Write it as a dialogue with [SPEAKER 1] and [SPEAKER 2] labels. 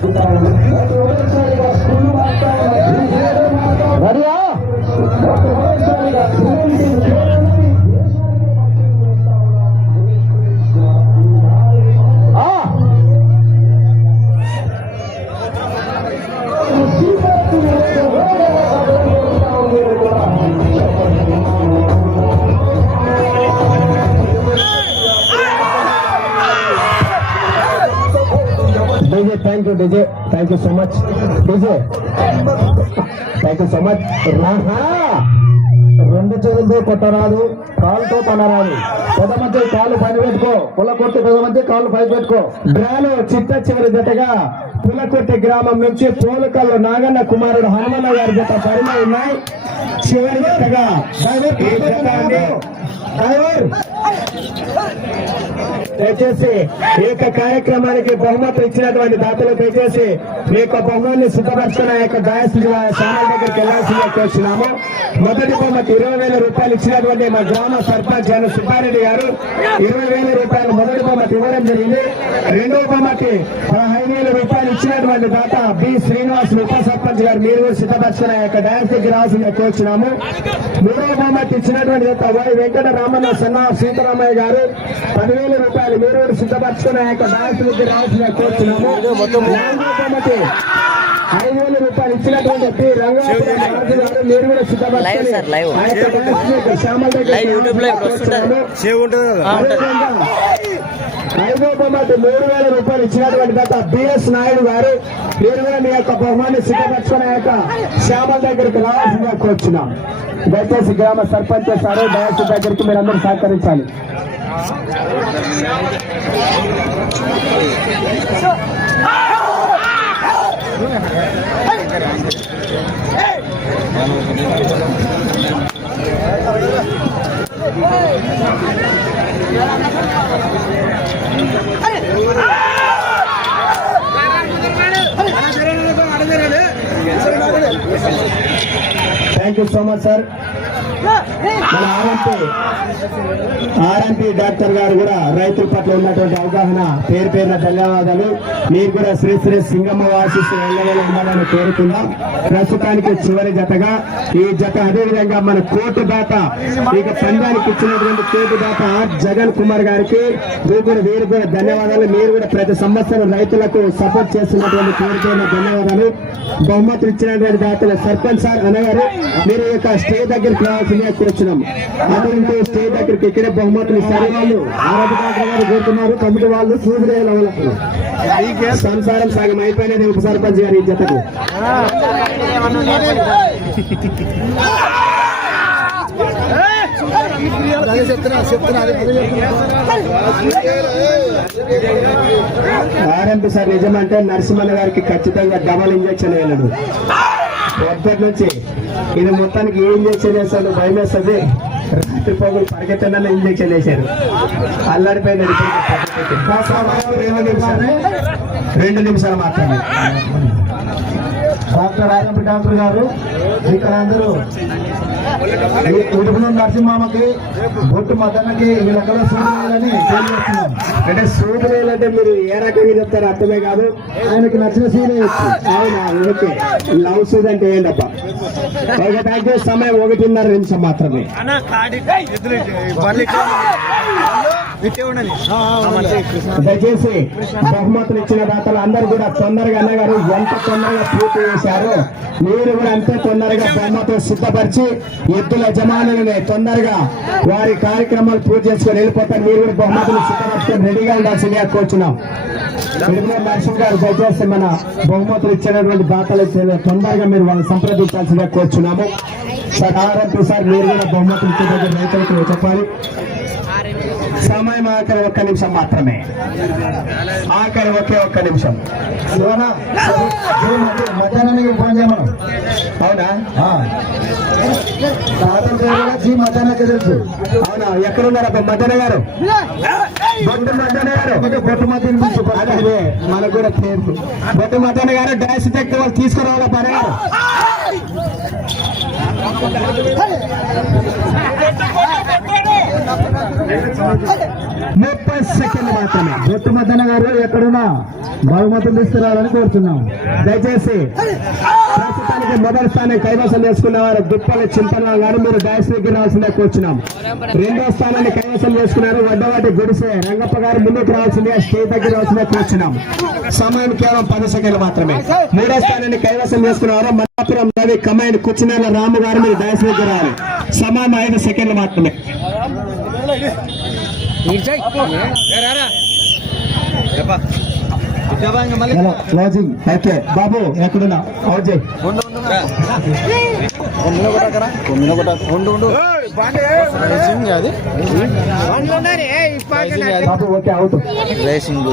[SPEAKER 1] 歌を歌うと thank you DJ thank you so much DJ thank you so much రెండు చేతులతో కొట్టరాదు కాలుతో పనరాదు పెద్ద మధ్య కాళ్ళు పైన పెట్టుకో. పుల్ల కొట్టి పెద్ద మధ్య కాళ్ళు పైన పెట్టుకో. డ్రాలో చిట్ట చివరి జతగా పులకొట్టి గ్రామం నుంచి పోలకల్లు నాగన్న కుమారుడు హనుమన్న గారి జత పరిమ ఉన్నాయి. చివరి జతగా. దయచేసి ఈ యొక్క కార్యక్రమానికి బహుమతులు ఇచ్చినటువంటి దాతలు దయచేసి మీ యొక్క బహుమతిని సిద్ధపరచుకున్న యొక్క డయాస్ ఛానల్ దగ్గరికి వెళ్ళాల్సిందిగా కోరుచున్నాము. మొదటి బహుమతి ఇరవై వేల రూపాయలు ఇచ్చినటువంటి మా గ్రామ సర్పంచ్ గారు సుబ్బారెడ్డి గారు. ఇరవై వేల రూపాయలు మొదటి బహుమతి ఇవ్వడం జరిగింది. రెండవ బహుమతి పదహైదు వేల రూపాయలు ఇచ్చినటువంటి దాత బి శ్రీనివాస్ ఉప సర్పంచ్ గారు. మీరు కూడా సిద్ధపరచుకున్న యొక్క డయాస్ దగ్గర రావాల్సిందిగా కోరుచున్నాము. మూడవ బహుమతి ఇచ్చినటువంటి దాత వై వెంకట రామన్న సన్న సీతారామయ్య గారు పదివేల రూపాయలు మీరు సిద్ధపరచుకున్న యొక్క కోరుచున్నాము. నాలుగవ బహుమతి ఐదు వేల రూపాయలు ఇచ్చినటువంటి పి. రంగాపురం రాజు గారు మీరు కూడా సిద్ధపరచుకుని శ్యామల దగ్గర
[SPEAKER 2] లైవ్
[SPEAKER 1] ఐదో బహుమతి మూడు వేల రూపాయలు ఇచ్చినటువంటి గత బిఎస్ నాయుడు గారు మీరు కూడా మీ యొక్క బహుమాన్ని సిద్ధపరచుకునే యొక్క శ్యామల దగ్గరికి రావాల్సిందిగా కోరుచున్నాం. దయచేసి గ్రామ సర్పంచ్ సారు దయచేసి దగ్గరికి మీరు అందరూ సహకరించాలి. Thank you so much sir మన ఆర్ఎంపీ ఆర్ఎంపీ డాక్టర్ గారు కూడా రైతుల పట్ల ఉన్నటువంటి అవగాహన పేరు పేరున ధన్యవాదాలు. మీరు కూడా శ్రీ శ్రీ సింగమ్మ వాసిస్తూ వెళ్ళవేళ ఉండాలని కోరుకుందాం. ప్రస్తుతానికి చివరి జతగా ఈ జత అదేవిధంగా మన కోర్టు దాత ఇక పందానికి ఇచ్చినటువంటి కోర్టు దాత ఆర్ జగన్ కుమార్ గారికి మీరు కూడా వీరు కూడా ధన్యవాదాలు. మీరు కూడా ప్రతి సంవత్సరం రైతులకు సపోర్ట్ చేస్తున్నటువంటి పేరు పేరున ధన్యవాదాలు. బహుమతులు ఇచ్చినటువంటి దాతలు సర్పంచ్ సార్ అనగారు మీరు యొక్క స్టే దగ్గరికి రావాల్సిందిగా కూర్చున్నాం అటువంటి స్టేజ్ దగ్గరికి ఇక్కడే బహుమతులు ఇస్తారు వాళ్ళు. ఆరోగ్య డాక్టర్ గారు కోరుతున్నారు. కమిటీ వాళ్ళు సూర్యుడు వాళ్ళకు. సంసారం సగం అయిపోయినది ఉప సర్పంచ్ గారి జతకు. ఆర్ఎంపీ సార్ నిజమంటే నరసింహన్న గారికి ఖచ్చితంగా డబల్ ఇంజక్షన్ వెళ్ళడు పొద్దుటి నుంచి? ఇది మొత్తానికి ఏ ఇంజక్షన్ వేస్తాడు భయం వేస్తుంది. రాత్రి పోగులు పరిగెత్తన ఇంజక్షన్ వేశారు నిమిషాలు. రెండు నిమిషాలు మాత్రమే. డాక్టర్ ఆర్ఎంపీ డాక్టర్ గారు ఇక్కడ అందరూ ఉడుపున నరసింహకి బొట్టు మదనకి వీళ్ళక్కడ సూర్యులని తెలియజేస్తున్నాం. అంటే సూర్యులు అంటే మీరు ఏ రకంగా చెప్తారో అర్థమే కాదు. ఆయనకి నచ్చిన సూర్య అవునా? ఓకే. లవ్ సూద్ అంటే ఏంటప్ప ఓకే సమయం ఒకటిన్నర నిమిషం మాత్రమే. దయచేసి బహుమతులు ఇచ్చిన దాతలు అందరూ కూడా తొందరగా అన్నగారు ఎంత తొందరగా పూర్తి చేశారు మీరు కూడా అంతే తొందరగా బహుమతులు సిద్ధపరిచి ఎద్దుల యజమానులని తొందరగా వారి కార్యక్రమాలు పూర్తి చేసుకొని వెళ్ళిపోతారు. మీరు కూడా బహుమతులు సిద్ధపరచుకొని రెడీగా ఉండాల్సిందిగా కోరుచున్నాం నరసింహ గారు దయచేసి మన బహుమతులు ఇచ్చినటువంటి దాతలు తొందరగా మీరు వాళ్ళని సంప్రదించాల్సిందిగా కోరుచున్నాము. సార్ ఆర్ఎంపీ సార్ మీరు కూడా బహుమతులు ఇచ్చే రైతులకు చెప్పాలి. సమయం ఆఖరి ఒక్క నిమిషం మాత్రమే. ఆఖరి ఒకే ఒక్క నిమిషం. మధ్యాహ్నానికి ఫోన్ చేయమను. అవునా? మధ్యాహ్నానికి తెలుసు. అవునా? ఎక్కడున్నారు అప్పుడు మధ్యాహ్న గారు? బొట్టు మధ్యాహ్న గారు? బొట్టు మధ్యాహ్న అదే మనకు కూడా తెలుసు. బొట్టు మధ్యాహ్న గారు చెక్ వాళ్ళు తీసుకురావాలా పరే ముప్పై సెకండ్లు మాత్రమే. బొట్టు మద్దన గారు ఎక్కడున్నా? బహుమతులు తీసుకురావాలని కోరుతున్నాం. దయచేసి ప్రస్తుతానికి మొదటి స్థానం కైవసం చేసుకున్న వారు దుప్పల చింతన గారు మీరు డాష్ దగ్గర రావాల్సిందే కూర్చున్నాం. రెండో స్థానాన్ని కైవసం చేసుకున్నారు. వడ్డవాటి గుడిసే రంగప్ప గారు ముందుకు రావాల్సిందే స్టేజ్ దగ్గర రావాల్సిందే కూర్చున్నాం. సమయం కేవలం పది సెకండ్లు మాత్రమే. మూడో స్థానాన్ని కైవసం చేసుకున్నారు మల్లాపురం రవి కమాండ్ కుచ్చినేల రాము గారు మీరు డాష్ దగ్గర రావాలి. సమయం ఐదు సెకండ్లు మాత్రమే. క్లోజింగ్ ఓకే బాబు ఎక్కడున్నా అవుట్ చేయి బాబు ఓకే అవుట్
[SPEAKER 3] రేసింగ్